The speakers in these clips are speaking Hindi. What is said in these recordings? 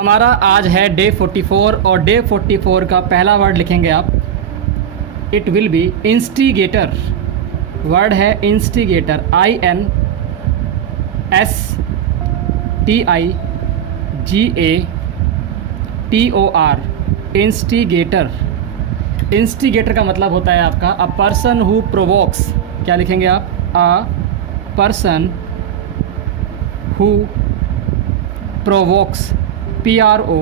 हमारा आज है डे 44 और डे 44 का पहला वर्ड लिखेंगे आप। It will be instigator. Word है इंस्टिगेटर, INSTIGATOR, इंस्टिगेटर। इंस्टिगेटर का मतलब होता है आपका अ पर्सन हु प्रोवोक्स। क्या लिखेंगे आप? A person who provokes, PROVOKES।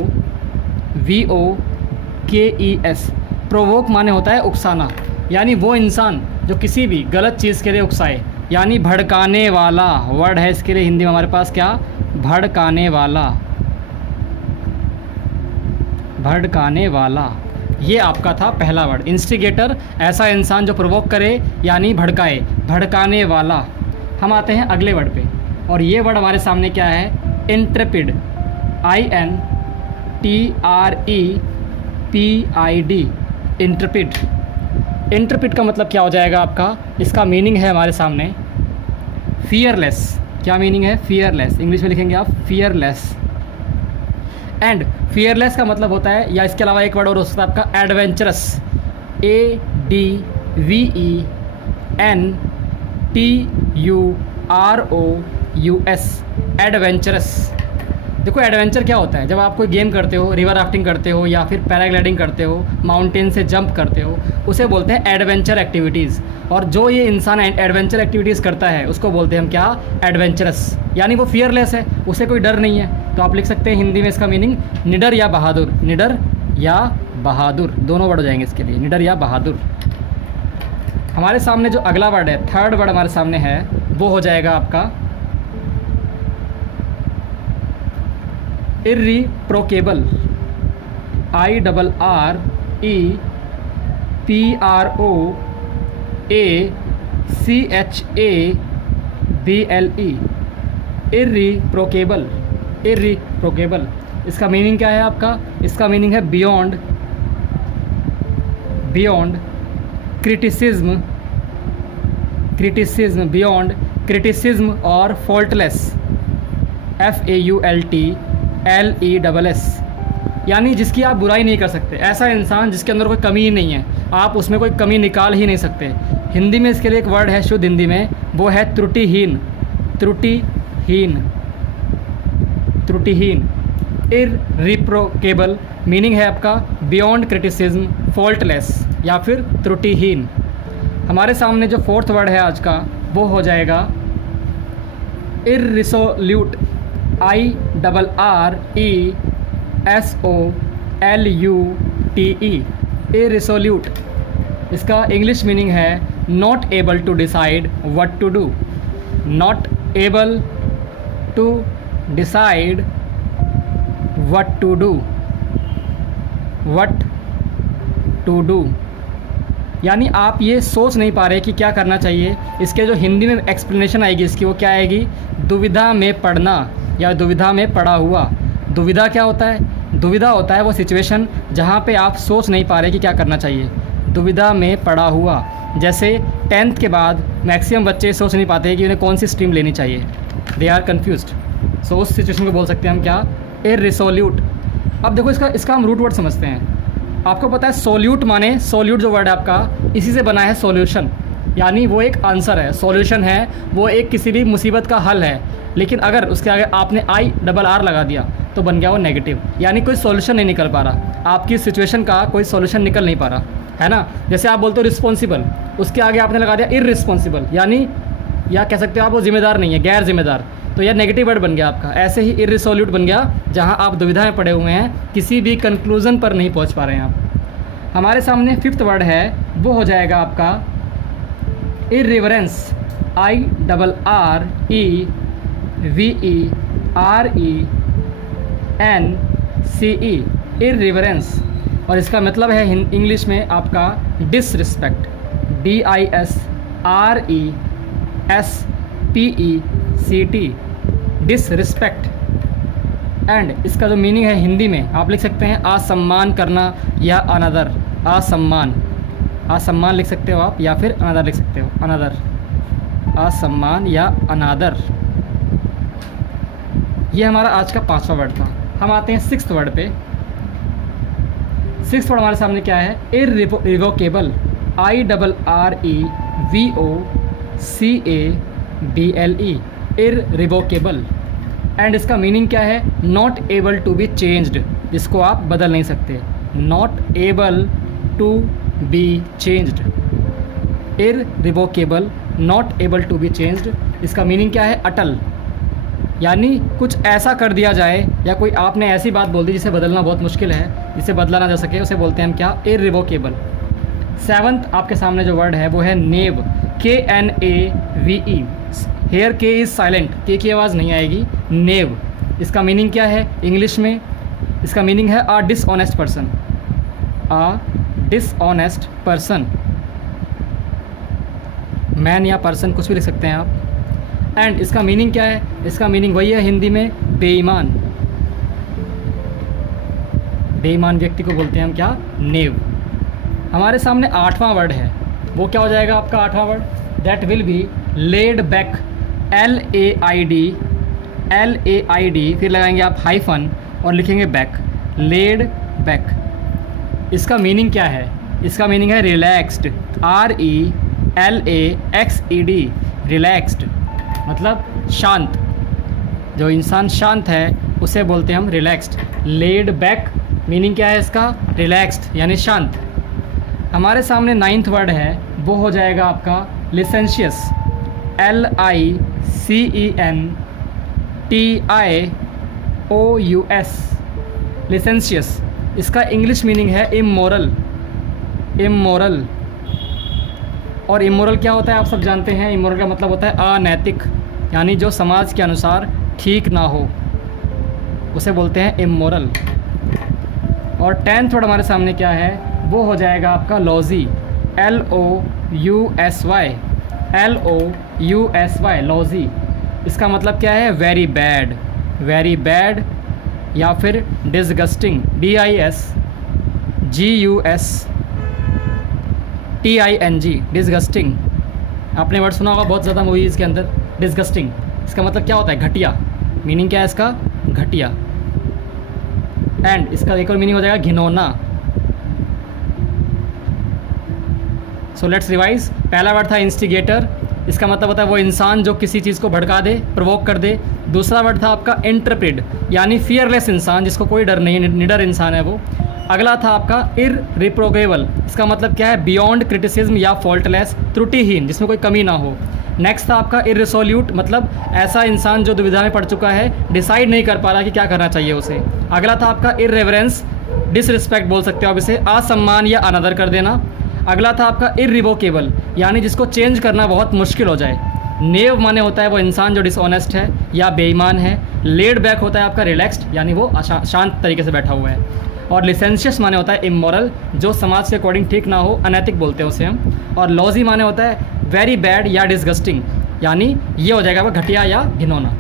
Provoke माने होता है उकसाना, यानी वो इंसान जो किसी भी गलत चीज़ के लिए उकसाए, यानी भड़काने वाला। वर्ड है इसके लिए हिंदी में हमारे पास क्या? भड़काने वाला, भड़काने वाला। ये आपका था पहला वर्ड इंस्टिगेटर, ऐसा इंसान जो प्रोवोक करे यानी भड़काए, भड़काने वाला। हम आते हैं अगले वर्ड पे, और ये वर्ड हमारे सामने क्या है? Intrepid, INTREPID, Intrepid. इंट्रेपिड का मतलब क्या हो जाएगा आपका? इसका मीनिंग है हमारे सामने फियरलेस। क्या मीनिंग है? फियरलेस। इंग्लिश में लिखेंगे आप फियरलेस। एंड फियरलेस का मतलब होता है, या इसके अलावा एक वर्ड और हो सकता है आपका एडवेंचरस, ADVENTUROUS, एडवेंचरस। देखो एडवेंचर क्या होता है? जब आप कोई गेम करते हो, रिवर राफ्टिंग करते हो या फिर पैराग्लाइडिंग करते हो, माउंटेन से जंप करते हो, उसे बोलते हैं एडवेंचर एक्टिविटीज़। और जो ये इंसान एडवेंचर एक्टिविटीज़ करता है उसको बोलते हैं हम क्या? एडवेंचरस। यानी वो फियरलेस है, उसे कोई डर नहीं है। तो आप लिख सकते हैं हिंदी में इसका मीनिंग निडर या बहादुर। निडर या बहादुर, दोनों वर्ड हो जाएंगे इसके लिए, निडर या बहादुर। हमारे सामने जो अगला वर्ड है, थर्ड वर्ड हमारे सामने है, वो हो जाएगा आपका इर्रिप्रोकेबल, IRREPROACHABLE, इर्रिप्रोकेबल। इर्रिप्रोकेबल इसका मीनिंग क्या है आपका? इसका मीनिंग है beyond, beyond criticism, criticism, beyond criticism, और फॉल्टलेस, FAULTLESS, यानी जिसकी आप बुराई नहीं कर सकते। ऐसा इंसान जिसके अंदर कोई कमी ही नहीं है, आप उसमें कोई कमी निकाल ही नहीं सकते। हिंदी में इसके लिए एक वर्ड है शुद्ध हिंदी में, वो है त्रुटिहीन। त्रुटिहीन, त्रुटिहीन। इर्रिप्रोकेबल मीनिंग है आपका बियॉन्ड क्रिटिसिज्म, फॉल्टलेस या फिर त्रुटिहीन। हमारे सामने जो फोर्थ वर्ड है आज का, वो हो जाएगा इर्रिसोल्यूट, IRRESOLUTE, इर्रिसोल्यूट। इसका इंग्लिश मीनिंग है not able to decide what to do. Not able to decide what to do, what to do, यानी आप ये सोच नहीं पा रहे कि क्या करना चाहिए। इसके जो हिंदी में एक्सप्लेनेशन आएगी इसकी, वो क्या आएगी? दुविधा में पड़ना या दुविधा में पड़ा हुआ। दुविधा क्या होता है? दुविधा होता है वो सिचुएशन जहाँ पे आप सोच नहीं पा रहे कि क्या करना चाहिए। दुविधा में पड़ा हुआ, जैसे 10th के बाद मैक्सिमम बच्चे सोच नहीं पाते कि उन्हें कौन सी स्ट्रीम लेनी चाहिए। They are confused. सो उस सिचुएशन को बोल सकते हैं हम क्या? इर्रिसोल्यूट। अब देखो इसका हम रूट वर्ड समझते हैं। आपको पता है सोल्यूट माने, सोल्यूट जो वर्ड है आपका, इसी से बना है सॉल्यूशन, यानी वो एक आंसर है, सॉल्यूशन है, वो एक किसी भी मुसीबत का हल है। लेकिन अगर उसके आगे आपने IRR लगा दिया तो बन गया वो नेगेटिव, यानी कोई सॉल्यूशन नहीं निकल पा रहा, आपकी सिचुएशन का कोई सॉल्यूशन निकल नहीं पा रहा है ना। जैसे आप बोलते हो रिस्पॉन्सिबल, उसके आगे आपने लगा दिया इर्रिस्पॉन्सिबल, यानी या कह सकते हो आप वो जिम्मेदार नहीं है, गैर जिम्मेदार, तो यह नेगेटिव वर्ड बन गया आपका। ऐसे ही इर्रिसोल्यूट बन गया जहाँ आप दुविधा में पड़े हुए हैं, किसी भी कंक्लूज़न पर नहीं पहुँच पा रहे हैं आप। हमारे सामने फिफ्थ वर्ड है, वो हो जाएगा आपका इर्रिवरेंस, IRREVERENCE, इर्रिवरेंस। और इसका मतलब है इंग्लिश में आपका डिसरिस्पेक्ट, DISRESPECT, डिसरिस्पेक्ट। एंड इसका जो मीनिंग है हिंदी में आप लिख सकते हैं असम्मान करना या अनदर। असम्मान, असम्मान लिख सकते हो आप, या फिर अनदर लिख सकते हो, अनदर, असम्मान या अनादर। ये हमारा आज का 5वां वर्ड था। हम आते हैं सिक्स्थ वर्ड पे। सिक्स्थ वर्ड हमारे सामने क्या है? Irrevocable, IRREVOCABLE, irrevocable. एंड इसका मीनिंग क्या है? Not able to be changed, जिसको आप बदल नहीं सकते। Not able to be changed, irrevocable, not able to be changed. इसका मीनिंग क्या है? अटल, यानी कुछ ऐसा कर दिया जाए या कोई आपने ऐसी बात बोल दी जिसे बदलना बहुत मुश्किल है, जिसे बदला ना जा सके, उसे बोलते हैं हम क्या? इररिवोकेबल। सेवंथ आपके सामने जो वर्ड है वो है नेव, KNAVE। हेयर के इज़ साइलेंट, के की आवाज़ नहीं आएगी। नेव, इसका मीनिंग क्या है इंग्लिश में? इसका मीनिंग है अ डिसऑनेस्ट पर्सन, अ डिसऑनेस्ट पर्सन। मैन या पर्सन कुछ भी लिख सकते हैं आप। एंड इसका मीनिंग क्या है? इसका मीनिंग वही है हिंदी में, बेईमान। बेईमान व्यक्ति को बोलते हैं हम क्या? नेव। हमारे सामने आठवां वर्ड है, वो क्या हो जाएगा आपका आठवां word? That will be laid back, LAID, फिर लगाएंगे आप हाइफन और लिखेंगे बैक, लेड बैक। इसका मीनिंग क्या है? इसका मीनिंग है रिलैक्स्ड, RELAXED, रिलैक्स्ड, मतलब शांत। जो इंसान शांत है उसे बोलते हैं हम रिलैक्स्ड। लेड बैक मीनिंग क्या है इसका? रिलैक्स्ड यानी शांत। हमारे सामने नाइन्थ वर्ड है, वो हो जाएगा आपका लिसेंशियस, LICENTIOUS, लिसेंशियस। इसका इंग्लिश मीनिंग है इमोरल, इमोरल। और इमोरल क्या होता है आप सब जानते हैं। इमोरल का मतलब होता है अनैतिक, यानी जो समाज के अनुसार ठीक ना हो, उसे बोलते हैं इमोरल। और टेंथ वर्ड हमारे सामने क्या है? वो हो जाएगा आपका लॉजी, LOUSY, लॉजी। इसका मतलब क्या है? वेरी बैड, वेरी बैड, या फिर डिसगस्टिंग, DISGUSTING, डिसगस्टिंग। आपने वर्ड सुना होगा बहुत ज़्यादा मूवीज़ के अंदर, डिसगस्टिंग। इसका मतलब क्या होता है? घटिया। मीनिंग क्या है इसका? घटिया। एंड इसका एक और मीनिंग हो जाएगा घिनौना। So let's revise. पहला वर्ड था इंस्टिगेटर, इसका मतलब होता है वो इंसान जो किसी चीज़ को भड़का दे, प्रोवोक कर दे। दूसरा वर्ड था आपका इंटरप्रेट, यानी फियरलेस इंसान, जिसको कोई डर नहीं, निडर इंसान है वो। अगला था आपका इररिप्रोगेबल, इसका मतलब क्या है? बियॉन्ड क्रिटिसिज्म या फॉल्टलेस, त्रुटिहीन, जिसमें कोई कमी ना हो। नेक्स्ट था आपका इररिसोल्यूट, मतलब ऐसा इंसान जो दुविधा में पड़ चुका है, डिसाइड नहीं कर पा रहा कि क्या करना चाहिए उसे। अगला था आपका इररेवरेंस, डिसरिस्पेक्ट बोल सकते हो आप इसे, असम्मान या अनादर कर देना। अगला था आपका इररिवोकेबल, यानी जिसको चेंज करना बहुत मुश्किल हो जाए। नेव माने होता है वो इंसान जो डिसऑनेस्ट है या बेईमान है। लेड बैक होता है आपका रिलैक्स्ड, यानी वो शांत तरीके से बैठा हुआ है। और लिसेंशियस माने होता है इमोरल, जो समाज के अकॉर्डिंग ठीक ना हो, अनैतिक बोलते हैं उसे हम। और लॉजी माने होता है वेरी बैड या डिसगस्टिंग, यानी ये हो जाएगा वो घटिया या घिनौना।